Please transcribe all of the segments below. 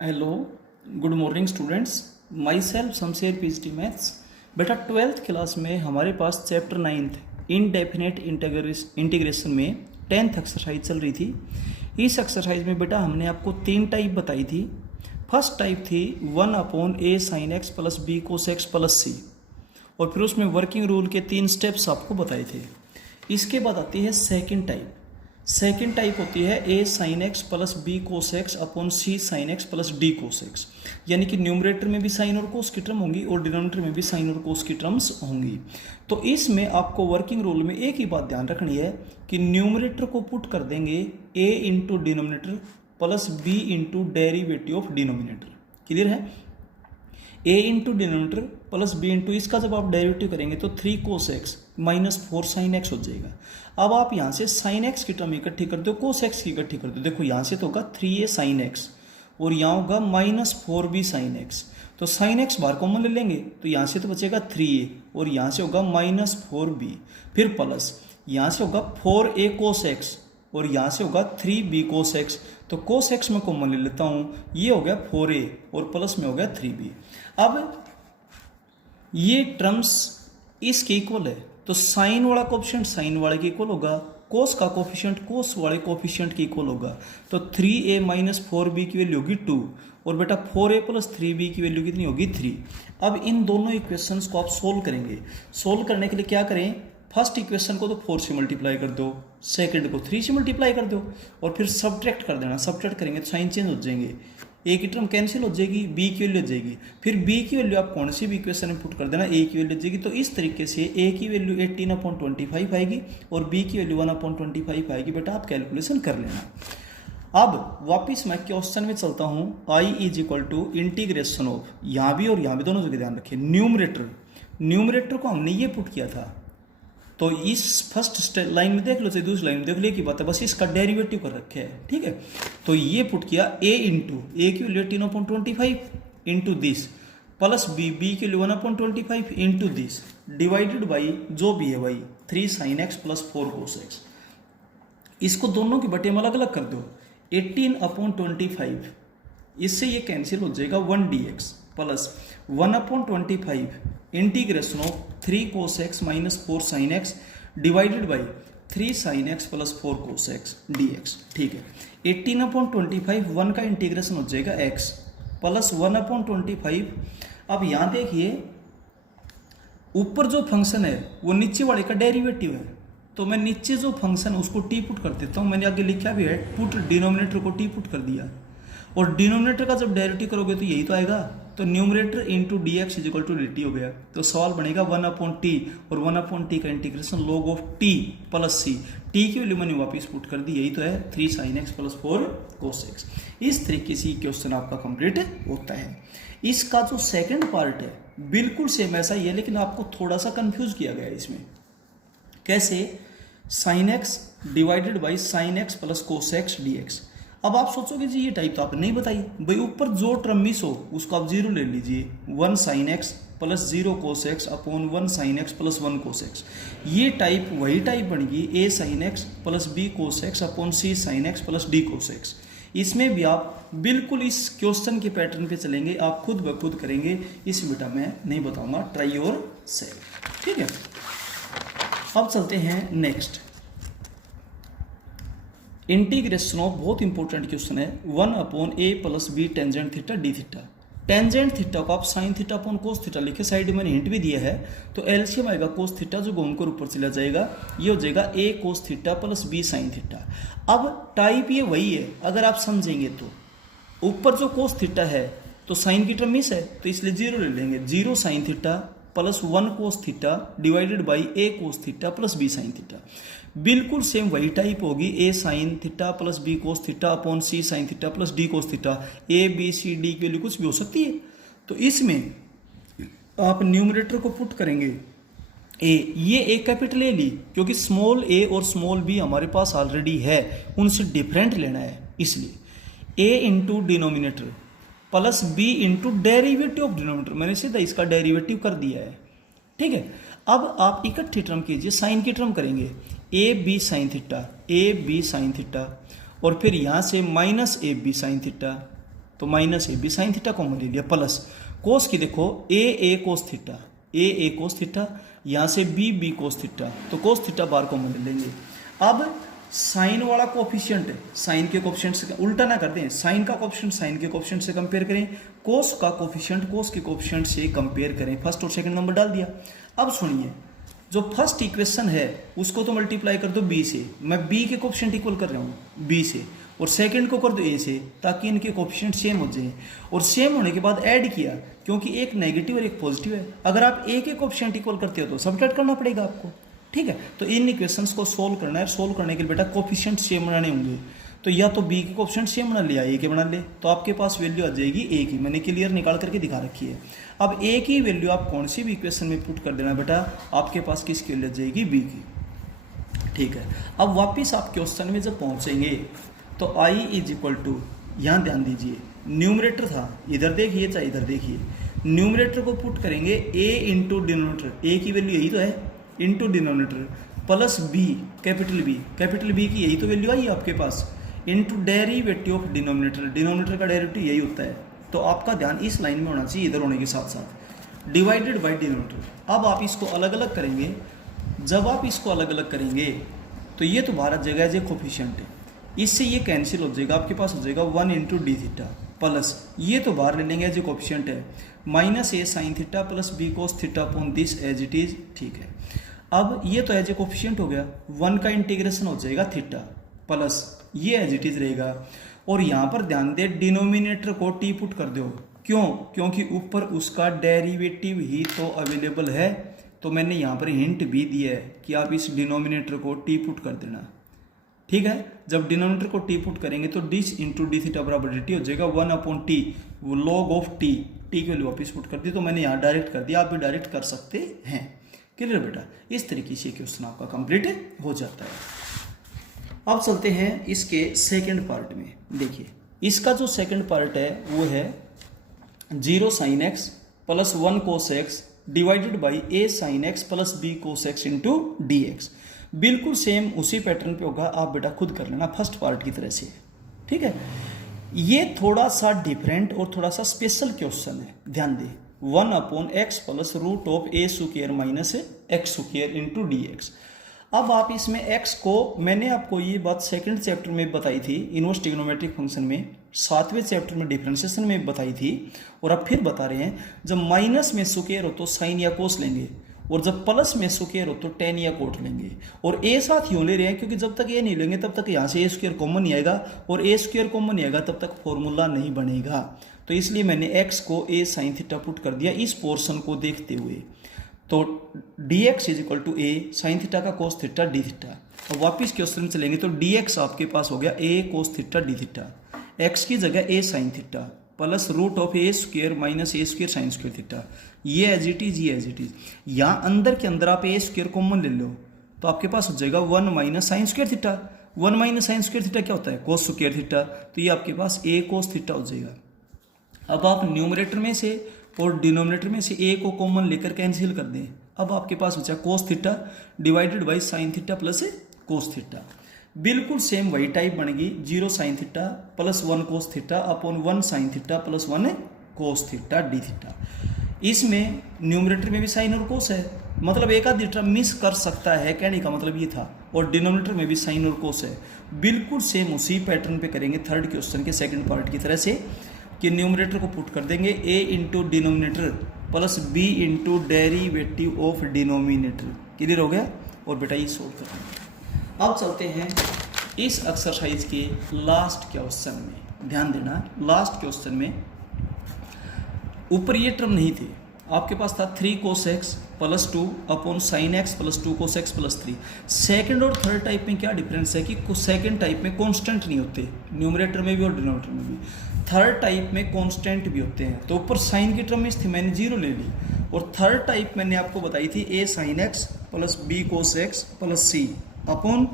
Hello, good morning students. My self Shamsher PhD maths. बेटा 12th class में हमारे पास chapter 9th indefinite integration में 10th exercise चल रही थी। इस एक्सरसाइज में बेटा हमने आपको 3 टाइप बताई थी। फर्स्ट टाइप थी 1/a sin x plus b cos x plus c, और फिर उसमें वर्किंग रूल के 3 स्टेप्स आपको बताए थे। इसके बाद आती है सेकेंड टाइप। सेकेंड टाइप होती है a sin x plus b cos x upon c sin x plus d cos x, यानी कि न्यूमरेटर में भी साइन और कोस की टर्म होंगी और डिनोमिनेटर में भी साइन और कोस की टर्म्स होंगी। तो इसमें आपको वर्किंग रूल में एक ही बात ध्यान रखनी है कि न्यूमरेटर को पुट कर देंगे a into denominator plus b into derivative of denominator. Clear है? a into denominator plus b into इसका जब आप डेरिवेटिव करेंगे तो 3 cos x minus 4 sin x हो जाएगा। अब आप यहाँ से sin x की टर्म इकट्ठी कर दो, cos x की इकट्ठी कर दो। देखो यहाँ से तो होगा 3a sin x और यहाँ होगा माइनस 4b sin x। तो sin x बाहर कॉमन ले लेंगे तो यहाँ से तो बचेगा 3a और यहाँ से होगा माइनस 4b, फिर प्लस यहाँ से होगा 4a cos x और यहाँ से होगा 3b cos x। तो cos x में कॉमन ले लेता हूँ, ये हो गया 4a और प्लस में हो गया 3b। अब ये टर्म्स इसके इक्वल है तो साइन वाला कोफिशिएंट साइन वाले के इक्वल होगा, कोस का कोफिशिएंट कोस वाले कोफिशिएंट के इक्वल होगा। तो 3a माइनस 4b की वैल्यू होगी 2 और बेटा 4a प्लस 3b की वैल्यू कितनी होगी 3। अब इन दोनों इक्वेशंस को आप सोल्व करेंगे। सोल्व करने के लिए क्या करें, फर्स्ट इक्वेशन को तो 4 से मल्टीप्लाई कर दो, सेकंड को 3 से मल्टीप्लाई कर दो और फिर सब्ट्रैक्ट कर देना। सब्ट्रैक्ट करेंगे तो साइन चेंज हो जाएंगे, ए की टर्म कैंसिल हो जाएगी, बी की वैल्यू हो जाएगी। फिर बी की वैल्यू आप कौन सी भी इक्वेशन में पुट कर देना, ए की वैल्यू हो जाएगी। तो इस तरीके से ए की वैल्यू 18/25 आएगी और बी की वैल्यू 1/25 आएगी। बेटा आप कैलकुलेशन कर लेना। अब वापिस मैं क्वेश्चन में चलता हूँ। I is equal to integration of, यहाँ भी और यहाँ भी दोनों जगह ध्यान रखिए, न्यूमरेटर को हमने ये पुट किया था। तो इस फर्स्ट लाइन में देख लो चाहे दूसरी लाइन में देख लो, की बात है, बस इसका डेरिवेटिव कर रखे है। ठीक है, तो ये पुट किया a इंटू ए की value 18/25 into this plus b की value 1/25 into this divided by जो भी है भाई 3 sin x plus 4 cos x। इसको दोनों के बटे में अलग अलग कर दो, 18/25 इससे ये कैंसिल हो जाएगा 1 dx plus 1/25 integration of 3 cos x minus 4 sin x divided by 3 sin x plus 4 cos x dx। ठीक है, 18/25 1 का इंटीग्रेशन हो जाएगा x प्लस 1/25। अब यहाँ देखिए ऊपर जो फंक्शन है वो नीचे वाले का डेरिवेटिव है, तो मैं नीचे जो फंक्शन है उसको टी पुट कर देता हूँ। मैंने आगे लिखा भी है पुट डिनोमिनेटर को टी पुट कर दिया, और डिनोमिनेटर का जब डेरिवेटिव करोगे तो यही तो आएगा। तो numerator into d x is equal to d t हो गया। तो सवाल बनेगा 1/t और 1/t का integration log of t plus c। t की वैल्यू मैंने वापस पुट कर दी, यही तो है 3 sin x plus 4 cos x। इस तरीके से क्वेश्चन आपका कंप्लीट होता है। इसका जो सेकंड पार्ट है बिल्कुल सेम ऐसा ही है, लेकिन आपको थोड़ा सा कंफ्यूज किया गया है इसमें। कैसे? sin x divided by sin x plus cos x dx। अब आप सोचोगे जी ये टाइप तो आपने नहीं बताई भाई, ऊपर जो टर्म मिस हो उसको आप जीरो ले लीजिए, 1 sin x plus 0 cos x upon 1 sin x plus 1 cos x। ये टाइप वही टाइप बन गई a sin x plus b cos x upon c sin x plus d cos x। इसमें भी आप बिल्कुल इस क्वेश्चन के पैटर्न पे चलेंगे, आप खुद ब खुद करेंगे। इस बेटा मैं नहीं बताऊंगा, ट्राई और सेव। ठीक है, अब चलते हैं नेक्स्ट। इंटीग्रेशन ऑफ बहुत इंपॉर्टेंट क्वेश्चन है, 1/a plus b tangent theta d theta. Tangent theta को आप sine theta upon cos theta लिखे, साइड में हिंट भी दिया है। तो एलसीएम आएगा कोस थीटा जो घूमकर ऊपर चला जाएगा, ये हो जाएगा a cos theta plus b sine theta. अब टाइप ये वही है, अगर आप समझेंगे तो ऊपर जो कोस थीटा है तो साइन की टर्म मिस है तो इसलिए जीरो ले लेंगे, 0 sign theta plus 1 cos theta divided by a cos theta plus b sine theta. बिल्कुल सेम वही टाइप होगी, a sine theta plus b cos theta upon c sign theta plus d cos theta. a b c d की value कुछ भी हो सकती है। तो इसमें आप न्यूमरेटर को पुट करेंगे a, ये a कैपिटल ए ली क्योंकि स्मॉल a और स्मॉल b हमारे पास ऑलरेडी है, उनसे डिफरेंट लेना है, इसलिए a into denominator plus b into derivative of denominator. मैंने सीधा इसका डेरिवेटिव कर दिया है। ठीक है, अब आप इकट्ठी टर्म कीजिए, साइन की टर्म करेंगे, A B sine theta, A B sine theta, और फिर यहाँ से minus A B sine theta तो minus A B sine theta common ले लिया, प्लस कोस की देखो ए कोस थीटा, ए कोस थीटा, यहाँ से बी कोस थीटा, तो कोस थीटा बार कॉमन ले लेंगे। अब साइन वाला कोफिशिएंट है, साइन के कोफिशिएंट से उल्टा ना करते हैं, साइन का कोफिशिएंट साइन के कोफिशिएंट से कंपेयर करें, कोस का कोफिशिएंट कोस के कोफिशिएंट से कंपेयर करें, फर्स्ट और सेकंड नंबर डाल दिया। अब सुनिए, जो फर्स्ट इक्वेशन है उसको तो मल्टीप्लाई कर दो बी से, मैं बी के कोफिशिएंट इक्वल कर रहा हूँ बी से, और सेकंड को कर दो ए से, ताकि इनके कोफिशिएंट सेम हो जाए। और सेम होने के बाद ऐड किया, क्योंकि एक नेगेटिव और एक पॉजिटिव है, अगर आप ए के कोफिशिएंट इक्वल करते हो तो सबट्रैक्ट करना पड़ेगा आपको, ठीक है। तो इन इक्वेशंस को सोल्व करना है, सोल्व करने के लिए बेटा कोफिशिएंट सेम बनाने होंगे, तो या तो बी के कोफिशिएंट सेम बना लिया, ए के बना ले, तो आपके पास वैल्यू आ जाएगी ए की, मैंने क्लियर निकाल करके दिखा रखी है। अब ए की वैल्यू आप कौन सी भी इक्वेशन में पुट कर देना बेटा, आपके पास किसकी वैल्यू आ जाएगी, बी की, ठीक है। अब वापिस आप क्वेश्चन में जब पहुंचेंगे तो आई इज इक्वल टू, यहाँ ध्यान दीजिए न्यूमरेटर था, इधर देखिए चाहे इधर देखिए, न्यूमरेटर को पुट करेंगे ए इंटू डिनोमिनेटर, ए की वैल्यू यही तो है, into denominator plus B, capital B की यही तो वैल्यू आई आपके पास, into derivative of denominator, denominator का डेरिवेटिव यही होता है। तो आपका ध्यान इस लाइन में होना चाहिए, इधर होने के साथ साथ, डिवाइडेड बाई डिनोमिनेटर। अब आप इसको अलग अलग करेंगे, जब आप इसको अलग अलग करेंगे तो ये तो बाहर जगह जो कोफिशिएंट है, इससे ये कैंसिल हो जाएगा, आपके पास हो जाएगा 1 इंटू डी थीटा, प्लस ये तो बाहर ले लेंगे जो कोफिशिएंट है, minus a sine theta plus b cos theta upon this as it is, ठीक है। अब ये तो एज ए कोफिशिएंट हो गया, 1 का इंटीग्रेशन हो जाएगा थीटा, प्लस ये एज इट इज रहेगा, और यहाँ पर ध्यान दे डिनोमिनेटर को टी पुट कर दो, क्यों, क्योंकि ऊपर उसका डेरिवेटिव ही तो अवेलेबल है, तो मैंने यहाँ पर हिंट भी दिया है कि आप इस डिनोमिनेटर को टी पुट कर देना, ठीक है। जब डिनोमिनेटर को टी पुट करेंगे तो डिस इंटू डी थीटा बराबर डी टी हो जाएगा 1 अपॉन टी, वो लॉग ऑफ टी, टी की वैल्यू वापिस पुट कर दी, तो मैंने यहाँ डायरेक्ट कर दिया, आप भी डायरेक्ट कर सकते हैं, क्लियर बेटा। इस तरीके से क्वेश्चन आपका कंप्लीट हो जाता है। अब चलते हैं इसके सेकंड पार्ट में, देखिए इसका जो सेकंड पार्ट है वो है 0 sine x plus 1 cos x divided by a sine x plus b cos x into d x. बिल्कुल सेम उसी पैटर्न पे होगा, आप बेटा खुद कर लेना फर्स्ट पार्ट की तरह से, ठीक है। ये थोड़ा सा डिफरेंट और थोड़ा सा स्पेशल क्वेश्चन है, ध्यान दे, 1 upon x plus root of a square minus x square into d x. अब आप इसमें x को, मैंने आपको ये बात सेकंड चैप्टर में बताई थी इनवर्स ट्रिग्नोमेट्रिक फंक्शन में, 7वें चैप्टर में डिफरेंशिएशन में बताई थी, और अब फिर बता रहे हैं, जब माइनस में स्क्वायर हो तो साइन या कोस लेंगे, और जब प्लस में स्क्वायर हो तो टेन या कोट लेंगे, और ए साथ यूँ ले रहे हैं क्योंकि जब तक ये नहीं लेंगे तब तक यहाँ से ए स्क्वायर कॉमन नहीं आएगा, और ए स्क्वायर कॉमन नहीं आएगा तब तक फॉर्मूला नहीं बनेगा, तो इसलिए मैंने x को a साइन थीटा पुट कर दिया इस पोर्शन को देखते हुए, तो dx is equal to a sine theta का कोस थीटा डी थीटा। अब वापिस क्वेश्चन में चलेंगे तो dx आपके पास हो गया a cos theta d theta, x की जगह a sine theta plus root of a square minus a square sine square theta, ये एज इट इज, ये एज इट इज। यहाँ अंदर के अंदर आप ए स्क्वायर कॉमन ले लो तो आपके पास हो जाएगा 1 minus sign square theta, 1 minus sign square theta क्या होता है, कोस स्क्वायर थीटा, तो ये आपके पास a कोस थीटा हो जाएगा। अब आप न्यूमरेटर में से और डिनोमिनेटर में से a को कॉमन लेकर कैंसिल कर दें, अब आपके पास बचा cos theta divided by sine theta plus cos theta, बिल्कुल सेम वही टाइप बनेगी, 0 साइन थीटा प्लस 1 कोस theta upon 1 sign theta plus 1 कोस थीटा डी थीटा। इसमें न्यूमरेटर में भी साइन और कोस है, मतलब एक आध टर्म मिस कर सकता है, कहने का मतलब ये था, और डिनोमिनेटर में भी साइन और कोस है, बिल्कुल सेम उसी पैटर्न पे करेंगे थर्ड क्वेश्चन के सेकंड पार्ट की तरह से, कि न्यूमरेटर को पुट कर देंगे a into denominator plus b into derivative of denominator, clear हो गया, और बेटा ये सोल्व कर देंगे। अब चलते हैं इस एक्सरसाइज के लास्ट क्वेश्चन में, ध्यान देना, लास्ट क्वेश्चन में ऊपर ये टर्म नहीं थे, आपके पास था 3 cos x plus 2 upon sine x plus 2 cos x plus 3। Second और थर्ड टाइप में क्या डिफरेंस है कि सेकंड टाइप में कांस्टेंट नहीं होते, न्यूमरेटर में भी और डिनोमिनेटर में भी, थर्ड टाइप में कांस्टेंट भी होते हैं, तो ऊपर साइन की टर्म थी मैंने 0 ले ली, और थर्ड टाइप मैंने आपको बताई थी a sign x plus b cos x plus c upon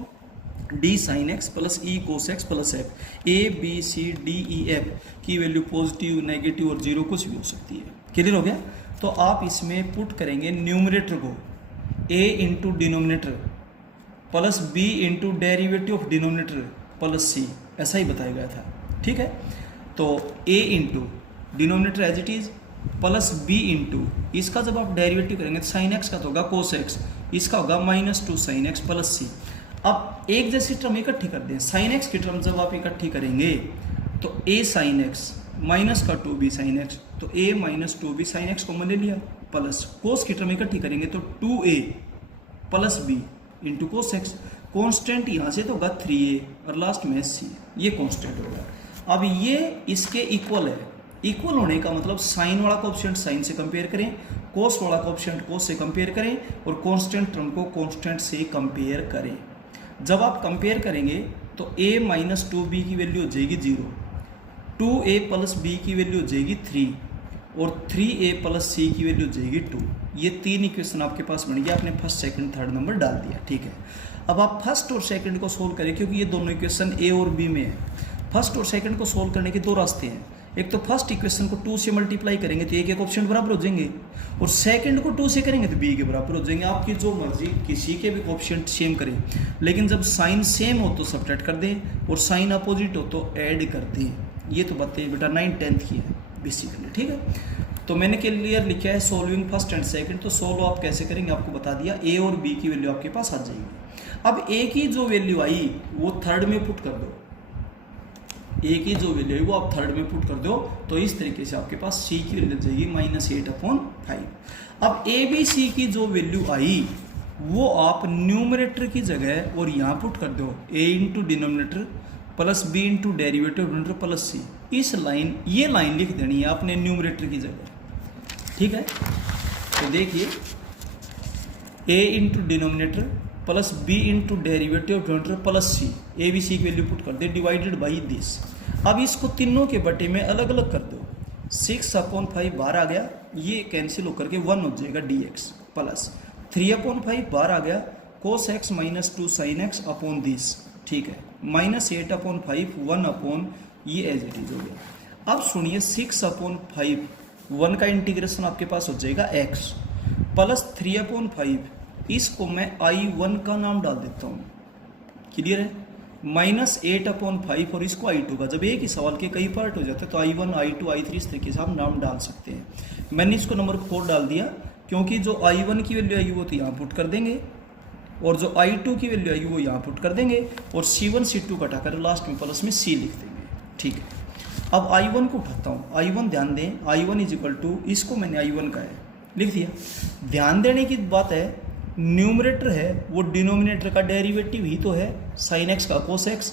d sign x plus e cos x plus f, a b c d e f की वैल्यू पॉजिटिव नेगेटिव और 0 कुछ भी हो सकती है, क्लियर हो गया। तो आप इसमें पुट करेंगे न्यूमरेटर को a into denominator plus b into derivative of denominator plus c, ऐसा ही बताया गया था, ठीक है। तो a into denominator as it is plus b into इसका जब आप डेरिवेटिव करेंगे तो साइन एक्स का तो होगा कोस एक्स, इसका होगा -2 साइन एक्स प्लस सी। अब एक जैसी टर्म इकट्ठी कर दें, साइन एक्स की टर्म जब आप इकट्ठी करेंगे तो a साइन एक्स माइनस का 2b साइन एक्स, तो a minus 2b sine x को मैंने लिया प्लस कोस की टर्म इकट्ठी करेंगे तो 2a plus b into cos x. Constant यहाँ से तो होगा 3a और लास्ट में c, ये कॉन्स्टेंट होगा। अब ये इसके इक्वल है, इक्वल होने का मतलब साइन वाला कोएफिशिएंट साइन से कंपेयर करें, कोस वाला कोएफिशिएंट कोस से कंपेयर करें और कांस्टेंट टर्म को कांस्टेंट से कंपेयर करें। जब आप कंपेयर करेंगे तो a माइनस 2b की वैल्यू हो जाएगी 0, 2a प्लस b की वैल्यू हो जाएगी 3 और 3a प्लस c की वैल्यू हो जाएगी 2। ये 3 इक्वेशन आपके पास बन गया, आपने फर्स्ट सेकंड थर्ड नंबर डाल दिया, ठीक है। अब आप फर्स्ट और सेकंड को सोल्व करें क्योंकि ये दोनों इक्वेशन a और b में है। फर्स्ट और सेकंड को सोल्व करने के दो रास्ते हैं, एक तो फर्स्ट इक्वेशन को 2 से मल्टीप्लाई करेंगे तो एक ऑप्शन बराबर हो जाएंगे और सेकंड को 2 से करेंगे तो b के बराबर हो जाएंगे। आपकी जो मर्जी किसी के भी ऑप्शन सेम करें, लेकिन जब साइन सेम हो तो सब्ट्रैक्ट कर दें और साइन अपोजिट हो तो ऐड कर दें। ये तो बातें बेटा 9th की है बेसिकली, ठीक है। तो मैंने क्लियर लिखा है सोल्विंग फर्स्ट एंड सेकंड, तो सोल्व आप कैसे करेंगे आपको बता दिया। a और b की वैल्यू आपके पास आ जाएगी। अब a की जो वैल्यू आई वो थर्ड में पुट कर दो, a की जो वैल्यू है वो आप थर्ड में पुट कर दो, तो इस तरीके से आपके पास c की वैल्यू जाएगी -8/5। अब a b c की जो वैल्यू आई वो आप न्यूमरेटर की जगह और यहाँ पुट कर दो, a into denominator plus b into derivative denominator plus c। इस लाइन ये लाइन लिख देनी है आपने न्यूमरेटर की जगह, ठीक है। तो देखिए a into denominator plus b into derivative denominator plus c, a b c की वैल्यू पुट कर दे डिवाइडेड बाई दिस। अब इसको तीनों के बटे में अलग अलग कर दो, 6/5 बाहर आ गया, ये कैंसिल होकर के 1 हो जाएगा dx प्लस 3/5 बाहर आ गया cos x -2 sin x upon this, ठीक है, -8/5 1 अपॉन ये एज इट इज हो गया। अब सुनिए 6/5 1 का इंटीग्रेशन आपके पास हो जाएगा x प्लस 3/5, इसको मैं I1 का नाम डाल देता हूँ, क्लियर है, -8/5 और इसको I2 का। जब एक ही सवाल के कई पार्ट हो जाते हैं तो I1 I2 I3 इस तरीके से आप नाम डाल सकते हैं। मैंने इसको नंबर 4 डाल दिया क्योंकि जो I1 की वैल्यू आई वो तो यहाँ पुट कर देंगे और जो I2 की वैल्यू आई वो यहाँ पुट कर देंगे और C1 C2 कटाकर लास्ट में प्लस में C लिख देंगे, ठीक है। अब I1 को उठाता हूँ, I1 ध्यान दें, I1 इज इक्वल टू, इसको मैंने I1 का है लिख दिया। ध्यान देने की बात है, न्यूमरेटर है वो डिनोमिनेटर का डेरिवेटिव ही तो है, साइन एक्स का कोस एक्स,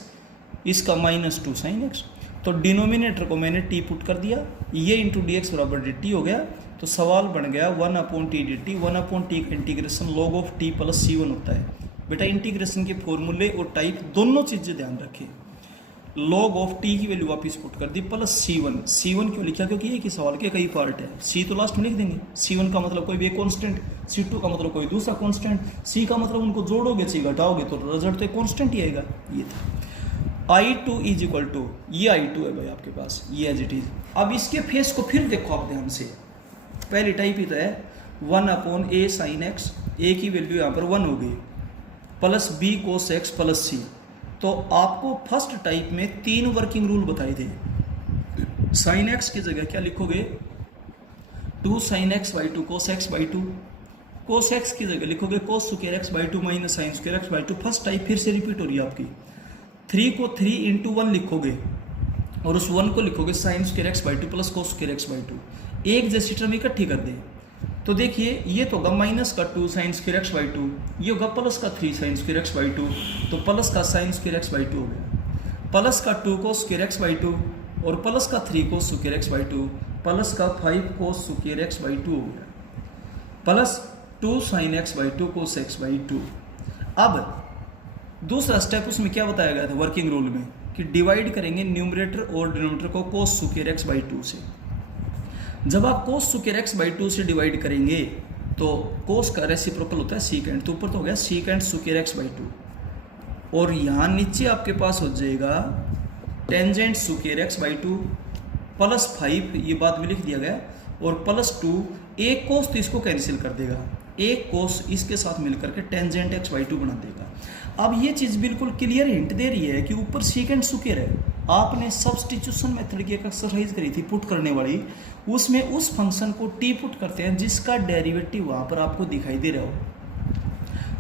इसका -2 साइन एक्स, तो डिनोमिनेटर को मैंने t पुट कर दिया, ये इंटू डी एक्स बराबर डी टी हो गया। तो सवाल बन गया 1/t dt, 1/t का integration log of t plus c1 होता है। बेटा इंटीग्रेशन के फॉर्मूले और टाइप दोनों चीज़ें ध्यान रखें। log ऑफ t की वैल्यू वापस पुट कर दी प्लस c1, c1 क्यों लिखा क्योंकि एक ही सवाल के कई पार्ट है, c तो लास्ट में लिख देंगे, c1 का मतलब कोई भी एक कॉन्स्टेंट, c2 का मतलब कोई दूसरा कॉन्स्टेंट, c का मतलब उनको जोड़ोगे c घटाओगे तो रिजल्ट तो कॉन्स्टेंट ही आएगा। ये था I2 इज इक्वल टू, ये I2 है भाई आपके पास, ये एज इट इज। अब इसके फेस को फिर देखो आप ध्यान से, पहली टाइप ही तो है 1/a sin x, a की वैल्यू यहाँ पर 1 हो गई plus b cos x plus c। तो आपको फर्स्ट टाइप में 3 वर्किंग रूल बताए थे। साइन x की जगह क्या लिखोगे, 2 sin x by 2 cos x by 2, cos x की जगह लिखोगे cos square x by 2 minus sin square x by 2। First type फिर से रिपीट हो रही है आपकी। 3 को 3 into 1 लिखोगे और उस 1 को लिखोगे sin square x by 2 plus cos square x by 2। एक जैसी टर्म इकट्ठी कर दे तो देखिए ये तो होगा -2 sin square x by 2, ये होगा प्लस का 3 sin square x by 2, तो प्लस का sin square x by 2 हो गया, प्लस का 2 cos square x by 2 और प्लस का 3 cos square x by 2, plus का 5 cos square x by 2 हो गया, plus 2 sin x by 2 cos x by 2। अब दूसरा स्टेप उसमें क्या बताया गया था वर्किंग रूल में कि डिवाइड करेंगे न्यूमरेटर और डिनोमिनेटर को cos square x by 2 से। जब आप cos square x by 2 से डिवाइड करेंगे तो cos का रेसिप्रोकल होता है secant, तो ऊपर तो हो गया secant square x by 2 और यहाँ नीचे आपके पास हो जाएगा tangent square x by 2 plus 5, ये बाद में लिख दिया गया, और प्लस 2, एक cos तो इसको कैंसिल कर देगा, एक कोस इसके साथ मिलकर के टेंजेंट एक्स बाई टू बना देगा। अब ये चीज़ बिल्कुल क्लियर हिंट दे रही है कि ऊपर सीकेंड स्क्वायर है। आपने सब्स्टिट्यूशन मेथड की एक एक्सरसाइज करी थी पुट करने वाली, उसमें उस फंक्शन को टी पुट करते हैं जिसका डेरिवेटिव वहाँ पर आपको दिखाई दे रहा हो।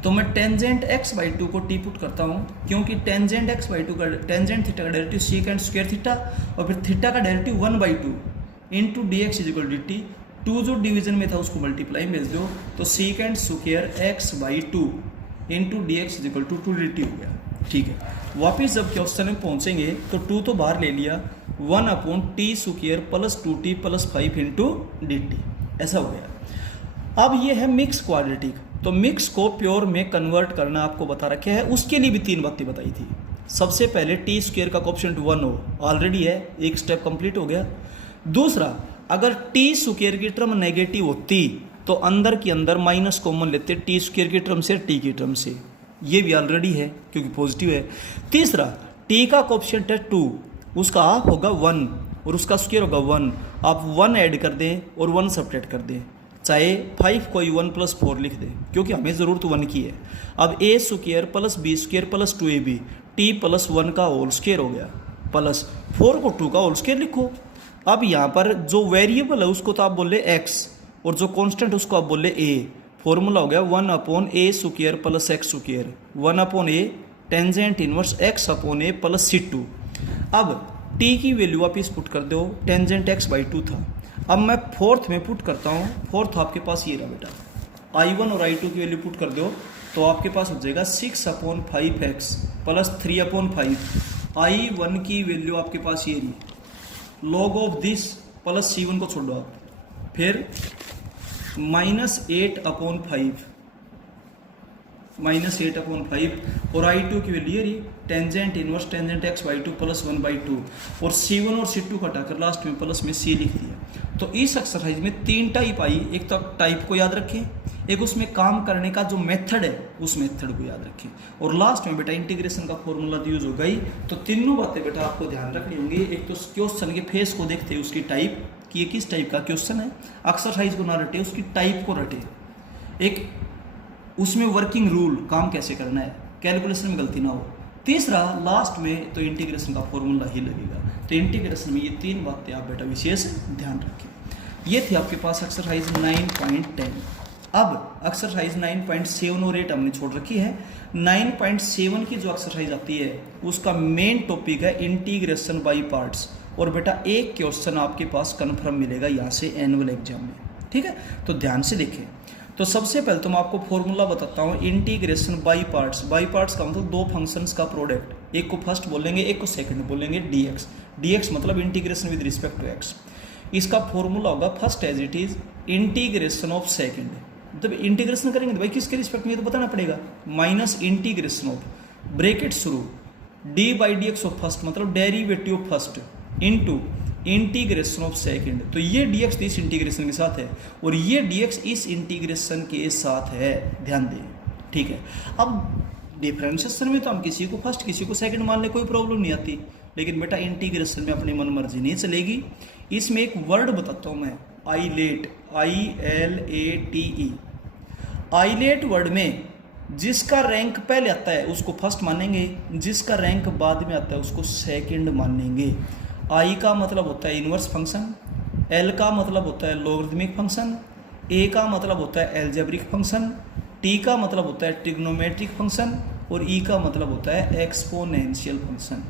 तो मैं टेंजेंट एक्स बाई टू को टी पुट करता हूँ, क्योंकि टेंजेंट एक्स बाई टू का टेंजेंट थीटा का डेरिवेटिव सीकेंड स्क्वायर थीटा और फिर थीटा का derivative 1/2 into d x is equal d t. Two जो डिवीजन में था उसको मल्टीप्लाई में भेज दो, तो secant square x by two into d x is equal two d t हो गया। ठीक है, वापिस जब क्वेश्चन में पहुंचेंगे तो टू तो बाहर ले लिया, 1/t square plus 2t plus 5 into D T, ऐसा हो गया। अब ये है मिक्स क्वाड्रेटिक, तो मिक्स को प्योर में कन्वर्ट करना आपको बता रखा है, उसके लिए भी 3 बातें बताई थी। सबसे पहले टी स्क्वायर का कोएफिशिएंट 1 हो, ऑलरेडी है, एक स्टेप कंप्लीट हो गया। दूसरा, अगर टी स्क्वायर की टर्म नेगेटिव होती तो अंदर के अंदर माइनस कॉमन लेते टी स्क्वायर की टर्म से टी की टर्म से, ये भी ऑलरेडी है क्योंकि पॉजिटिव है। तीसरा, टी का कोएफिशिएंट है 2, उसका हाफ होगा 1 और उसका स्क्वायर होगा 1। आप 1 ऐड कर दें और 1 सब्ट्रैक्ट कर दें, चाहे 5 को 1 + 4 लिख दें, क्योंकि हमें ज़रूरत 1 की है। अब a square plus b square plus 2ab t plus 1 का होल स्क्वायर हो गया, प्लस 4 को 2 का होल स्क्वायर लिखो। अब यहाँ पर जो वेरिएबल है उसको तो आप बोले x और जो कांस्टेंट उसको आप बोले a। फॉर्मूला हो गया 1/a square plus x square, 1/a tangent inverse x/a plus c2। अब t की वैल्यू आप इस पुट कर दो, टेंजेंट x बाई 2 था। अब मैं फोर्थ में पुट करता हूँ, फोर्थ आपके पास ये रहा बेटा, i1 और i2 की वैल्यू पुट कर दो तो आपके पास हो जाएगा 6/5x प्लस 3/5। i1 की वैल्यू आपके पास ये रही, log of this plus c1 को छोड़ दो आप, फिर -8/5 और i2 की वैल्यू ये रही, tangent inverse tangent x by 2 plus 1/2 और c1 और c2 को हटाकर लास्ट में प्लस में c लिख दिया। तो इस एक्सरसाइज में 3 टाइप आई, एक तो टाइप को याद रखें, एक उसमें काम करने का जो मेथड है उस मेथड को याद रखें, और लास्ट में बेटा इंटीग्रेशन का फॉर्मूला यूज हो गई। तो तीनों बातें बेटा आपको ध्यान रखनी होंगी। एक तो क्वेश्चन के फेस को देखते हैं, उसकी टाइप कि ये किस टाइप का क्वेश्चन है, एक्सरसाइज को ना रटे, उसकी टाइप को रटे, एक उसमें वर्किंग रूल, काम कैसे करना है, कैलकुलेशन में गलती ना हो। तीसरा, लास्ट में तो इंटीग्रेशन का फॉर्मूला ही लगेगा। तो इंटीग्रेशन में ये 3 बातें आप बेटा विशेष ध्यान रखें। ये थी आपके पास एक्सरसाइज 9.10। अब एक्सरसाइज 9.7 और 8 हमने छोड़ रखी है। 9.7 की जो एक्सरसाइज आती है उसका मेन टॉपिक है इंटीग्रेशन बाय पार्ट्स, और बेटा एक क्वेश्चन आपके पास कन्फर्म मिलेगा यहाँ से एनुअल एग्जाम में। ठीक है, तो ध्यान से देखें। तो सबसे पहले तो मैं आपको फॉर्मूला बताता हूँ integration by parts. By parts का मतलब 2 फंक्शंस का प्रोडक्ट, एक को फर्स्ट बोलेंगे एक को सेकंड बोलेंगे, dx। dx मतलब integration with respect to x। इसका फॉर्मूला होगा first as it is integration of second. जब इंटीग्रेशन करेंगे तो भाई किसके रिस्पेक्ट में ये तो बताना पड़ेगा, माइनस इंटीग्रेशन ऑफ ब्रैकेट शुरू d/dx ऑफ फर्स्ट मतलब derivative of first into integration of second. तो ये dx इस इंटीग्रेशन के साथ है और ये dx इस इंटीग्रेशन के साथ है, ध्यान दें। ठीक है, अब डिफरेंशिएशन में तो हम किसी को फर्स्ट किसी को सेकंड मान ले, कोई प्रॉब्लम नहीं आती, लेकिन बेटा इंटीग्रेशन में अपनी मन मर्जी नहीं चलेगी। इसमें एक वर्ड बताता हूँ मैं, आइलेट, ILATE। आइलेट वर्ड में जिसका रैंक पहले आता है उसको फर्स्ट मानेंगे, जिसका रैंक बाद में आता है उसको सेकंड मानेंगे। आई का मतलब होता है इनवर्स फंक्शन, एल का मतलब होता है लॉगरिथमिक फंक्शन, ए का मतलब होता है एल्जेब्रिक फंक्शन, टी का मतलब होता है ट्रिग्नोमेट्रिक फंक्शन और ई का मतलब होता है एक्सपोनेंशियल फंक्शन।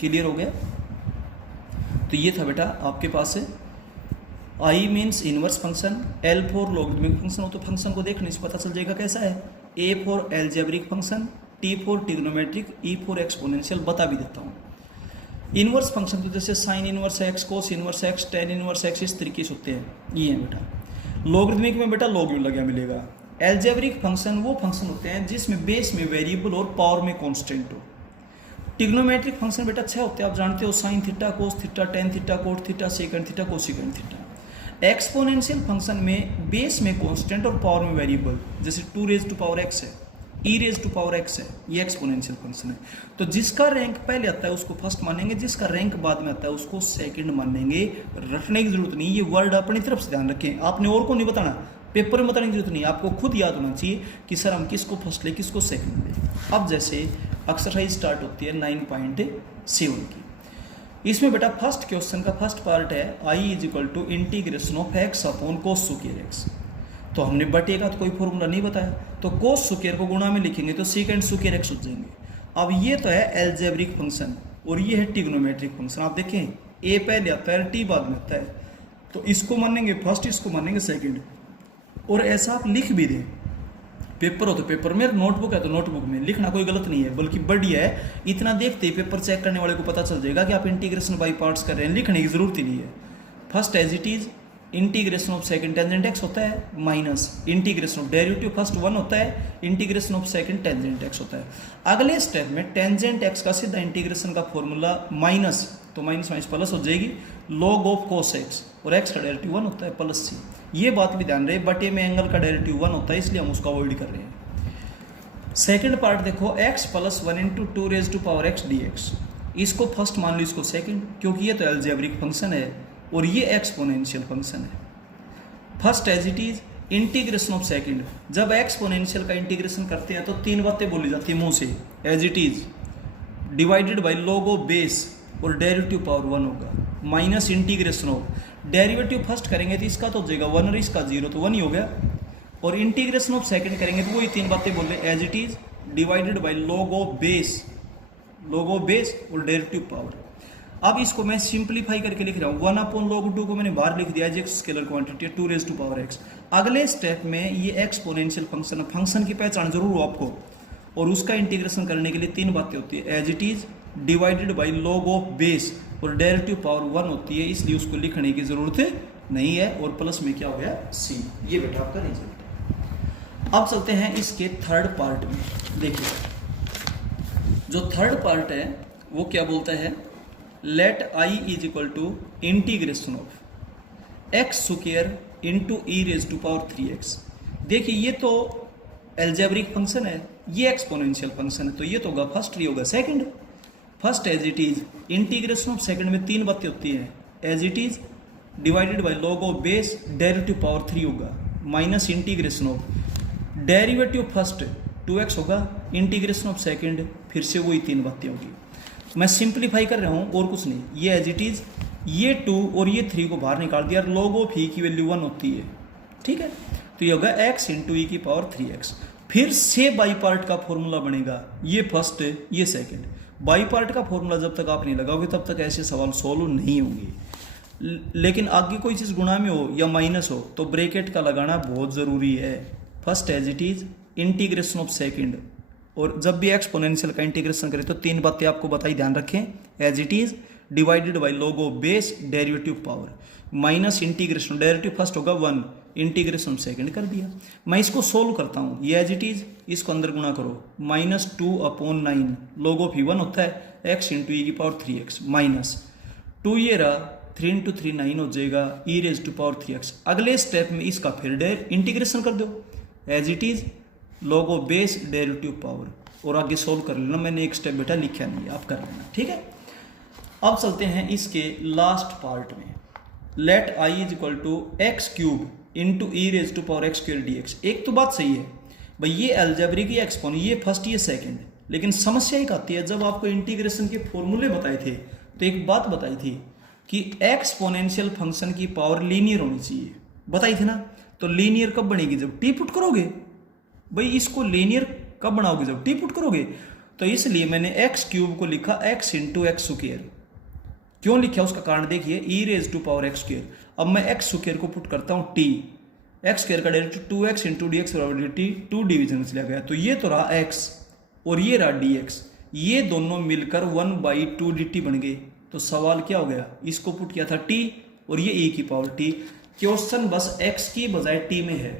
क्लियर हो गया? तो ये था बेटा आपके पास है I means inverse function, L for logarithmic function हो तो फंक्शन को देखने से पता चल जाएगा कैसा है, A for algebraic function, T for trigonometric, E for exponential. बता भी देता हूँ। इनवर्स फंक्शन तो जैसे sine inverse x, cos inverse x, tan inverse x, इस तरीके से होते हैं, ये है बेटा। लॉगरिथमिक में बेटा लॉग लगा मिलेगा। एल्जेब्रिक फंक्शन वो फंक्शन होते हैं जिसमें बेस में वेरिएबल और पावर में कांस्टेंट हो। ट्रिग्नोमेट्रिक फंक्शन बेटा 6 होते हैं, आप जानते हो, sine theta, cos theta, tan theta, cot theta, secant theta, cosecant theta. Exponential function में बेस में कांस्टेंट और पावर में वेरिएबल, जैसे 2 रेज टू पावर x है, e raise to power x है, ये एक्सपोनेंशियल फंक्शन है। तो जिसका रैंक पहले आता है उसको फर्स्ट मानेंगे, जिसका रैंक बाद में आता है उसको सेकंड मानेंगे। रटने की जरूरत नहीं, ये वर्ड अपनी तरफ से ध्यान रखें, आपने और को नहीं बताना, पेपर में बताने की जरूरत नहीं, आपको खुद याद होना चाहिए कि सर हम किसको फर्स्ट ले किसको सेकंड ले। अब जैसे एक्सरसाइज स्टार्ट होती है 9.7 की। इसमें बेटा फर्स्ट क्वेश्चन का फर्स्ट पार्ट है I is equal to integration of x upon cos square x. तो हमने बटे का तो कोई फॉर्मूला नहीं बताया, तो कोस स्क्वायर को गुणा में लिखेंगे तो सेकंड स्क्वायर एक्स हो जाएंगे। अब ये तो है एल्जेब्रिक फंक्शन और ये है ट्रिग्नोमेट्रिक फंक्शन। आप देखें ए पहले आता है टी बाद में आता है, तो इसको मानेंगे फर्स्ट इसको मानेंगे सेकंड। और ऐसा आप लिख भी दें, पेपर हो तो पेपर में, नोटबुक है तो नोटबुक में, लिखना कोई गलत नहीं है बल्कि बढ़िया है। इतना देखते ही पेपर चेक करने वाले को पता चल जाएगा कि आप इंटीग्रेशन बाई पार्ट्स कर रहे हैं, लिखने की जरूरत ही नहीं है। First as it is integration of second tangent x होता है minus integration of derivative first 1 होता है, integration of second tangent x होता है। अगले स्टेप में टेंजेंट एक्स का सीधा इंटीग्रेशन का फॉर्मूला माइनस, तो माइनस माइनस प्लस हो जाएगी लॉग ऑफ कोस एक्स, और एक्स का डेरिवेटिव 1 होता है प्लस सी। ये बात भी ध्यान रहे, बटे में एंगल का डेरिवेटिव 1 होता है इसलिए हम उसका अवॉइड कर रहे हैं। सेकंड पार्ट देखो x plus 1 into 2 raise to power x dx। इसको फर्स्ट मान लो, इसको सेकंड, क्योंकि ये तो एल्जेब्रिक फंक्शन है और ये एक्सपोनेंशियल फंक्शन है। First as it is integration of second, जब एक्सपोनेंशियल का इंटीग्रेशन करते हैं तो 3 बातें बोली जाती है मुंह से, as it is divided by log of base और डेरिवेटिव पावर 1 होगा, minus integration of derivative first करेंगे तो इसका तो हो जाएगा 1 और इसका 0 तो 1 ही हो गया, और इंटीग्रेशन ऑफ सेकंड करेंगे तो वही 3 बातें बोल रहे, as it is divided by log of base और डेरिवेटिव पावर। अब इसको मैं सिंप्लीफाई करके लिख रहा हूँ, 1 अपॉन log 2 को मैंने बाहर लिख दिया, एक स्केलर क्वांटिटी है 2 रेज टू पावर x। अगले स्टेप में ये एक्सपोनेंशियल फंक्शन की पहचान जरूर हो आपको, और उसका इंटीग्रेशन करने के लिए 3 बातें होती है, as it is divided by log of base और डेरिवेटिव पावर 1 होती है, इसलिए उसको लिखने की जरूरत नहीं है, और प्लस में क्या हो गया c। ये बेटा आपका रिजल्ट है। अब चलते हैं इसके थर्ड पार्ट में। देखिए जो थर्ड पार्ट है वो क्या बोलता है, let I is equal to integration of x square into e raise to power 3x। देखिए ये तो एल्जेब्रिक फंक्शन है, ये एक्सपोनेंशियल फंक्शन है, तो ये तो होगा फर्स्ट, ये होगा second. First as it is integration of second में 3 बातें होती हैं, as it is divided by log of base derivative power 3 होगा, minus integration of derivative first 2x होगा, इंटीग्रेशन ऑफ सेकंड फिर से वही 3 बातें होगी। मैं सिंप्लीफाई कर रहा हूँ और कुछ नहीं, ये एज इट इज ये 2 और ये 3 को बाहर निकाल दिया, लॉग ऑफ ई की वैल्यू 1 होती है, ठीक है, तो ये होगा x इंटू ई की पावर 3x। फिर से बाई पार्ट का फॉर्मूला बनेगा, ये फर्स्ट ये सेकंड। बाई पार्ट का फॉर्मूला जब तक आप नहीं लगाओगे तब तक ऐसे सवाल सॉल्व नहीं होंगे, लेकिन आगे कोई चीज़ गुणा में हो या माइनस हो तो ब्रैकेट का लगाना बहुत ज़रूरी है। First as it is integration of second, और जब भी एक्सपोनेंशियल का इंटीग्रेशन करें तो 3 बातें आपको बताई, ध्यान रखें, as it is divided by log of base derivative power, minus integration derivative first होगा 1, इंटीग्रेशन सेकंड कर दिया। मैं इसको सोल्व करता हूँ, ये एज इट इज इसको अंदर गुणा करो, माइनस 2 अपॉन 9 लॉग ऑफ ई 1 होता है, x इंटू ई की पावर 3x माइनस 2, ये रहा 3 इंटू 3 9 हो जाएगा, ई रेज टू पावर 3x। अगले स्टेप में इसका फिर इंटीग्रेशन कर दो, as it is log of base derivative power, और आगे सोल्व कर लेना, मैंने एक स्टेप बेटा लिखा नहीं है, आप कर लेना, ठीक है। अब चलते हैं इसके लास्ट पार्ट में, let I is equal to x cube into e raise to power x square dx। एक तो बात सही है भाई, ये एल्जेब्रिक ये एक्सपोन, ये फर्स्ट ये सेकंड, लेकिन समस्या एक आती है, जब आपको इंटीग्रेशन के फॉर्मूले बताए थे तो एक बात बताई थी कि एक्सपोनेंशियल फंक्शन की पावर लीनियर होनी चाहिए, बताई थी ना। तो लीनियर कब बनेगी, जब टी पुट करोगे, भाई इसको लीनियर कब बनाओगे, जब टी पुट करोगे। तो इसलिए मैंने एक्स क्यूब को लिखा एक्स इंटू एक्स स्क्वायर। क्यों लिखा उसका कारण देखिए, e raise to power x square. अब मैं एक्स स्क्वायर को पुट करता हूँ टी, एक्स स्क्वायर का derivative 2x into d x बराबर dt 2 डिवीजन में चला गया, तो ये तो रहा x और ये रहा dx, ये दोनों मिलकर 1/2 dt बन गए। तो सवाल क्या हो गया, इसको पुट किया था t और ये e की पावर t। क्वेश्चन बस x की बजाय t में है,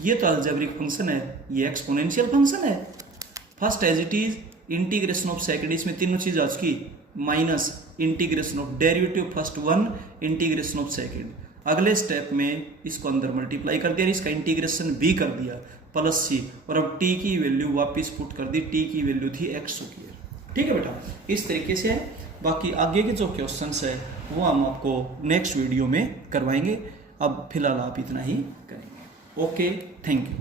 ये तो अलजेब्रिक फंक्शन है, ये एक्सपोनेंशियल फंक्शन है। First as it is integration of second, इसमें तीनों चीज आज की, minus integration of derivative first 1 integration of second. अगले स्टेप में इसको अंदर मल्टीप्लाई कर दिया, इसका इंटीग्रेशन भी कर दिया प्लस सी, और अब t की वैल्यू वापस पुट कर दी, t की वैल्यू थी x स्क्वायर। ठीक है बेटा, इस तरीके से है। बाकी आगे के जो क्वेश्चंस है वो हम आपको नेक्स्ट वीडियो में करवाएंगे। अब फिलहाल आप इतना ही करेंगे। Okay, thank you.